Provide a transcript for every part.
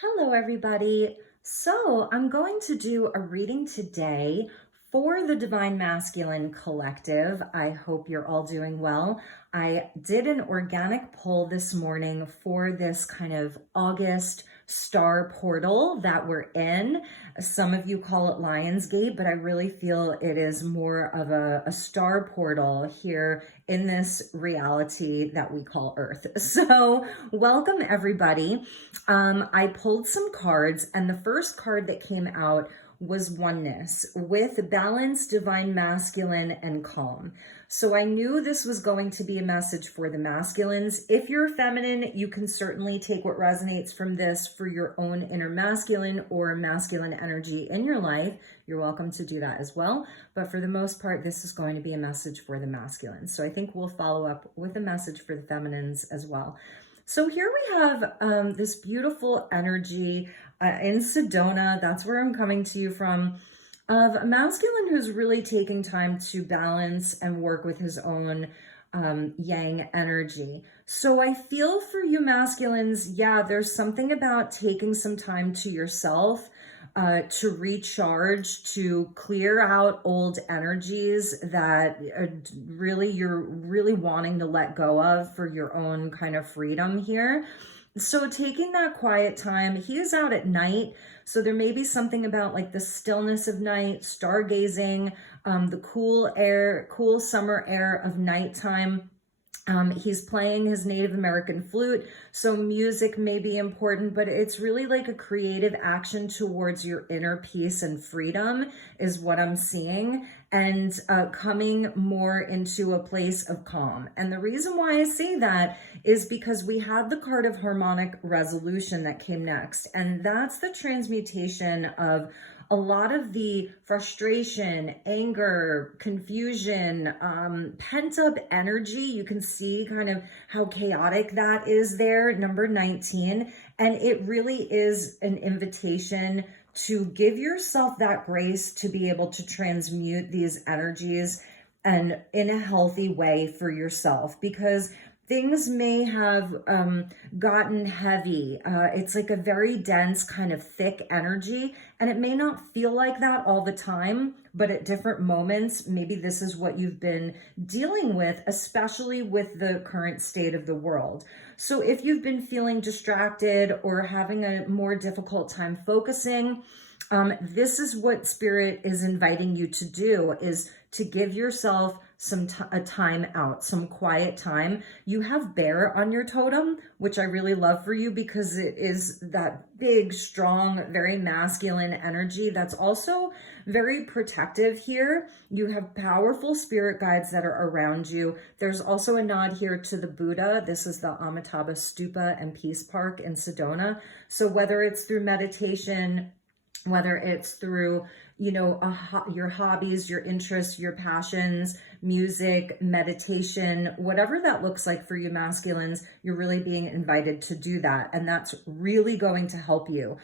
Hello, everybody. So I'm going to do a reading today for the Divine Masculine Collective. I hope you're all doing well. I did an organic poll this morning for this kind of August star portal that we're in. Some of you call it Lionsgate, but I really feel it is more of a star portal here in this reality that we call Earth. So welcome, everybody. I pulled some cards, and the first card that came out was Oneness with balance, divine masculine, and calm. So I knew this was going to be a message for the masculines. If you're feminine, you can certainly take what resonates from this for your own inner masculine or masculine energy in your life. You're welcome to do that as well. But for the most part, this is going to be a message for the masculines. So I think we'll follow up with a message for the feminines as well. So here we have this beautiful energy in Sedona. That's where I'm coming to you from, of a masculine who's really taking time to balance and work with his own yang energy. So I feel for you masculines, yeah, there's something about taking some time to yourself, to recharge, to clear out old energies that you're really wanting to let go of for your own kind of freedom here. So taking that quiet time, he is out at night. So there may be something about like the stillness of night, stargazing, the cool air, cool summer air of nighttime. He's playing his Native American flute, so music may be important, but it's really like a creative action towards your inner peace and freedom is what I'm seeing, and coming more into a place of calm. And the reason why I say that is because we had the card of harmonic resolution that came next, and that's the transmutation of a lot of the frustration, anger, confusion, pent-up energy. You can see kind of how chaotic that is there, number 19. And it really is an invitation to give yourself that grace to be able to transmute these energies and in a healthy way for yourself, because things may have gotten heavy. It's like a very dense, kind of thick energy, and it may not feel like that all the time, but at different moments, maybe this is what you've been dealing with, especially with the current state of the world. So if you've been feeling distracted or having a more difficult time focusing, this is what Spirit is inviting you to do, is to give yourself a time out, some quiet time. You have bear on your totem, which I really love for you because it is that big, strong, very masculine energy that's also very protective here. You have powerful spirit guides that are around you. There's also a nod here to the Buddha. This is the Amitabha Stupa and Peace Park in Sedona. So whether it's through meditation, whether it's through, your hobbies, your interests, your passions, music, meditation, whatever that looks like for you masculines, you're really being invited to do that. And that's really going to help you.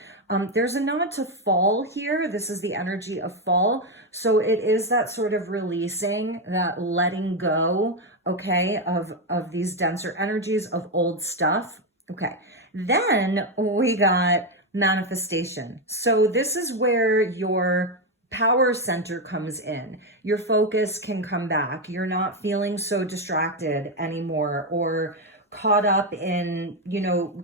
There's a nod to fall here. This is the energy of fall. So it is that sort of releasing, that letting go, okay, of these denser energies, of old stuff. Okay. Then we got manifestation. So this is where your power center comes in. Your focus can come back. You're not feeling so distracted anymore or caught up in,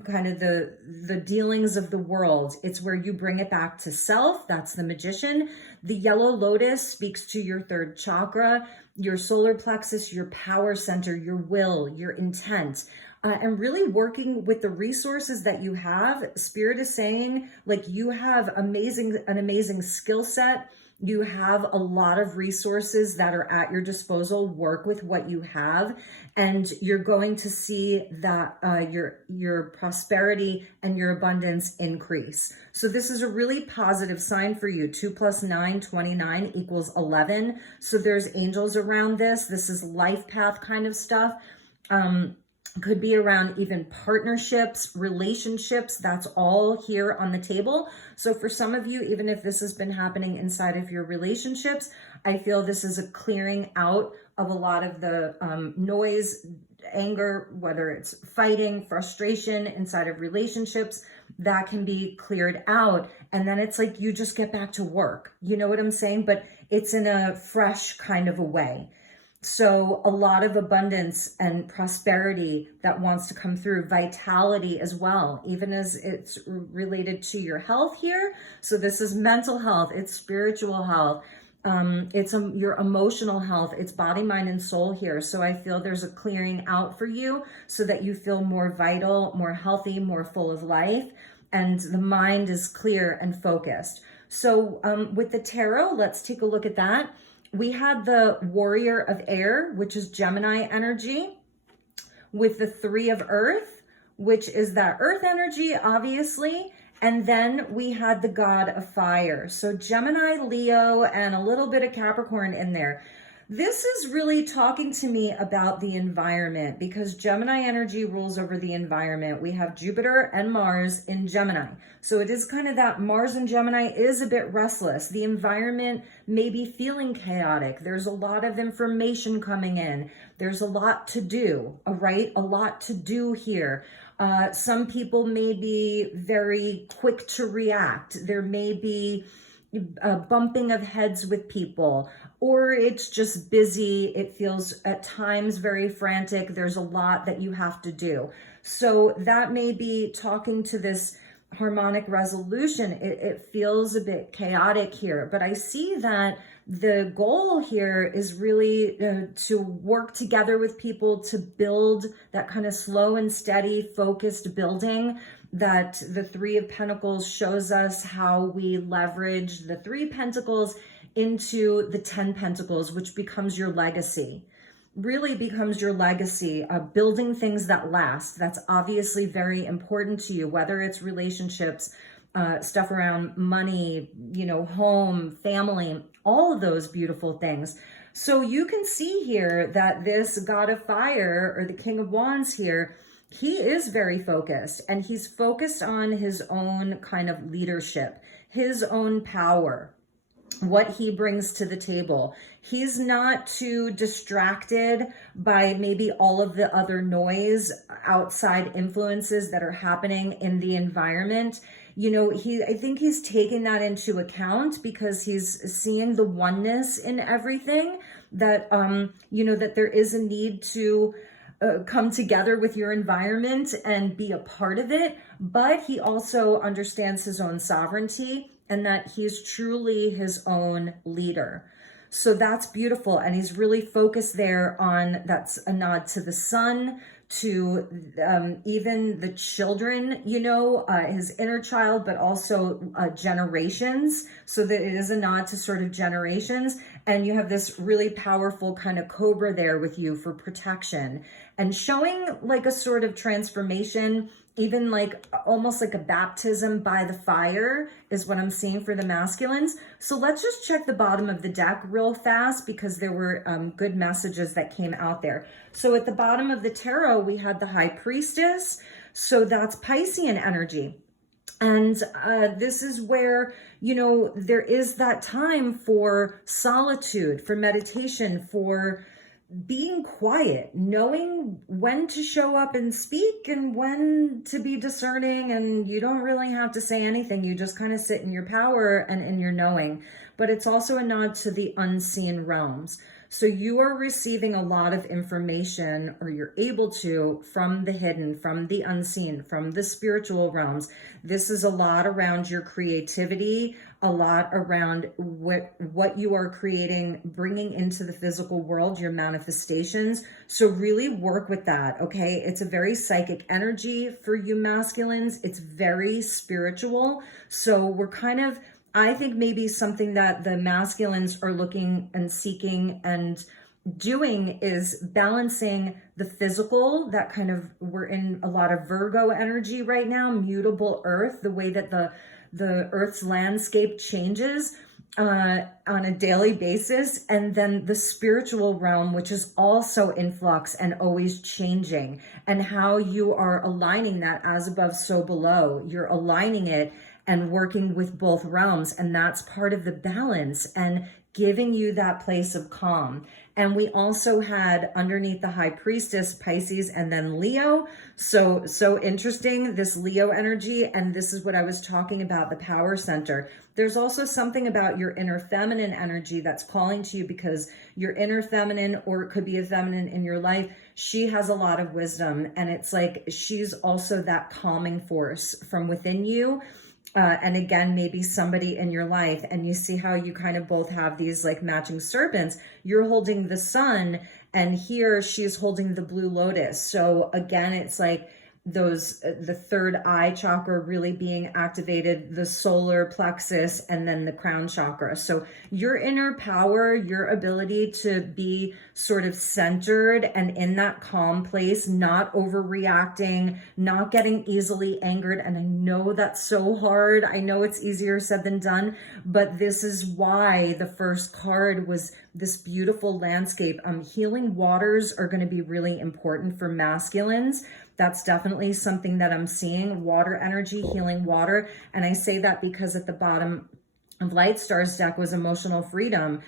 kind of the dealings of the world. It's where you bring it back to self. That's the magician. The yellow lotus speaks to your third chakra, your solar plexus, your power center, your will, your intent. And really working with the resources that you have. Spirit is saying, like, you have an amazing skill set. You have a lot of resources that are at your disposal. Work with what you have, and you're going to see that your prosperity and your abundance increase. So this is a really positive sign for you. 2 + 9, 29 equals 11. So there's angels around this. This is life path kind of stuff. Could be around even partnerships, relationships. That's all here on the table. So for some of you, even if this has been happening inside of your relationships, I feel this is a clearing out of a lot of the noise, anger, whether it's fighting, frustration inside of relationships, that can be cleared out. And then it's like you just get back to work. You know what I'm saying? But it's in a fresh kind of a way. So a lot of abundance and prosperity that wants to come through, vitality as well, even as it's related to your health here. So this is mental health, it's spiritual health, it's your emotional health, it's body, mind, and soul here. So I feel there's a clearing out for you so that you feel more vital, more healthy, more full of life, and the mind is clear and focused. So with the tarot, let's take a look at that. We had the Warrior of Air, which is Gemini energy, with the Three of Earth, which is that Earth energy, obviously. And then we had the God of Fire. So Gemini, Leo, and a little bit of Capricorn in there. This is really talking to me about the environment, because Gemini energy rules over the environment. We have Jupiter and Mars in Gemini. So it is kind of that Mars in Gemini is a bit restless. The environment may be feeling chaotic. There's a lot of information coming in. There's a lot to do, all right? A lot to do here. Some people may be very quick to react. There may be bumping of heads with people, or it's just busy. It feels at times very frantic. There's a lot that you have to do. So that may be talking to this harmonic resolution. It feels a bit chaotic here, but I see that the goal here is really to work together with people to build that kind of slow and steady, focused building that the Three of Pentacles shows us how we leverage the Three Pentacles into the 10 Pentacles, which becomes your legacy. Really becomes your legacy of building things that last. That's obviously very important to you, whether it's relationships, stuff around money, you know, home, family, all of those beautiful things. So you can see here that this God of Fire, or the King of Wands here, he is very focused, and he's focused on his own kind of leadership, his own power, what he brings to the table. He's not too distracted by maybe all of the other noise, outside influences that are happening in the environment. You know, I think he's taking that into account because he's seeing the oneness in everything, that, you know, that there is a need to come together with your environment and be a part of it. But he also understands his own sovereignty and that he's truly his own leader. So that's beautiful. And he's really focused there on, that's a nod to the sun, to even the children, you know, his inner child, but also generations. So that it is a nod to sort of generations. And you have this really powerful kind of cobra there with you for protection and showing like a sort of transformation, even like almost like a baptism by the fire is what I'm seeing for the masculines. So let's just check the bottom of the deck real fast, because there were good messages that came out there. So at the bottom of the tarot, we had the High Priestess. So that's Piscean energy. And this is where, you know, there is that time for solitude, for meditation, for being quiet, knowing when to show up and speak and when to be discerning. And you don't really have to say anything. You just kind of sit in your power and in your knowing. But it's also a nod to the unseen realms. So you are receiving a lot of information, or you're able to, from the hidden, from the unseen, from the spiritual realms. This is a lot around your creativity, a lot around what you are creating, bringing into the physical world, your manifestations. So really work with that, okay? It's a very psychic energy for you masculines. It's very spiritual. So we're kind of, I think maybe something that the masculines are looking and seeking and doing is balancing the physical, that kind of, we're in a lot of Virgo energy right now, mutable earth, the way that the earth's landscape changes on a daily basis, and then the spiritual realm, which is also in flux and always changing, and how you are aligning that as above, so below. You're aligning it and working with both realms, and that's part of the balance and giving you that place of calm. And we also had underneath the High Priestess, Pisces, and then Leo. So interesting, this Leo energy. And this is what I was talking about, the power center. There's also something about your inner feminine energy that's calling to you, because your inner feminine, or it could be a feminine in your life, she has a lot of wisdom. And it's like she's also that calming force from within you. And again, maybe somebody in your life, and you see how you kind of both have these like matching serpents. You're holding the sun, and here she's holding the blue lotus. So again, it's like the third eye chakra really being activated, the solar plexus, and then the crown chakra. So your inner power, your ability to be sort of centered and in that calm place, not overreacting, not getting easily angered. And I know that's so hard. I know it's easier said than done, but this is why the first card was this beautiful landscape. Healing waters are going to be really important for masculines. That's definitely something that I'm seeing, water energy, healing water. And I say that because at the bottom of Light Star's deck was emotional freedom,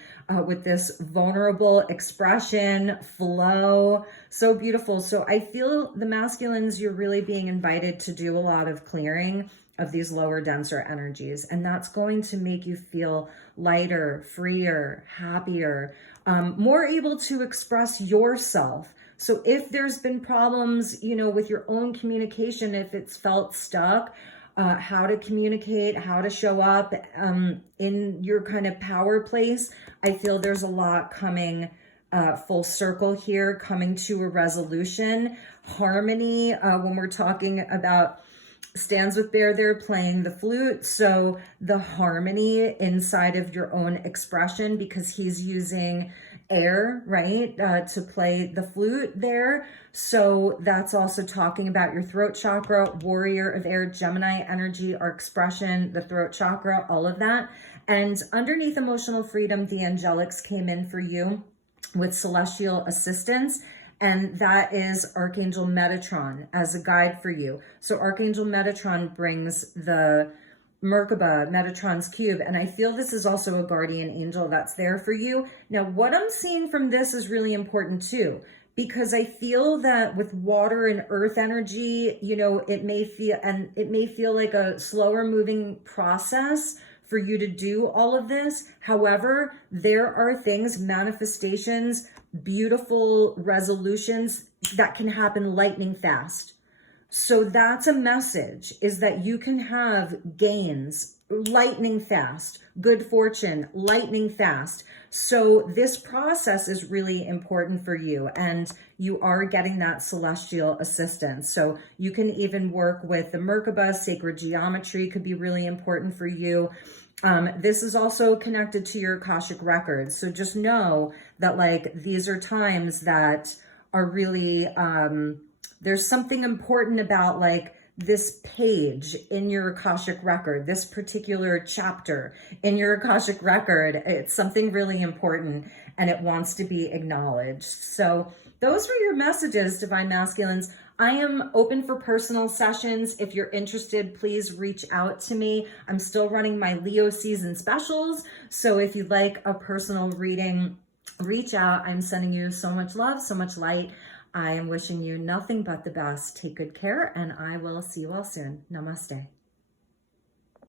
with this vulnerable expression, flow, so beautiful. So I feel the masculines, you're really being invited to do a lot of clearing of these lower, denser energies. And that's going to make you feel lighter, freer, happier, more able to express yourself. So if there's been problems, with your own communication, if it's felt stuck, how to communicate, how to show up in your kind of power place, I feel there's a lot coming full circle here, coming to a resolution. Harmony, when we're talking about stands with Bear there playing the flute. So the harmony inside of your own expression, because he's using air, right, to play the flute there. So that's also talking about your throat chakra, warrior of air, Gemini energy, our expression, the throat chakra, all of that. And underneath emotional freedom, the angelics came in for you with celestial assistance. And that is Archangel Metatron as a guide for you. So Archangel Metatron brings the Merkaba, Metatron's cube. And I feel this is also a guardian angel that's there for you. Now, what I'm seeing from this is really important too, because I feel that with water and earth energy, it may feel like a slower moving process for you to do all of this. However, there are things, manifestations, beautiful resolutions that can happen lightning fast. So that's a message, is that you can have gains lightning fast, good fortune, lightning fast. So this process is really important for you, and you are getting that celestial assistance. So you can even work with the Merkaba, sacred geometry could be really important for you. This is also connected to your Akashic Records. So just know that these are times that are really, there's something important about this page in your Akashic Record, this particular chapter in your Akashic Record. It's something really important and it wants to be acknowledged. So those were your messages, Divine Masculines. I am open for personal sessions. If you're interested, please reach out to me. I'm still running my Leo season specials. So if you'd like a personal reading, reach out. I'm sending you so much love, so much light. I am wishing you nothing but the best. Take good care, and I will see you all soon. Namaste.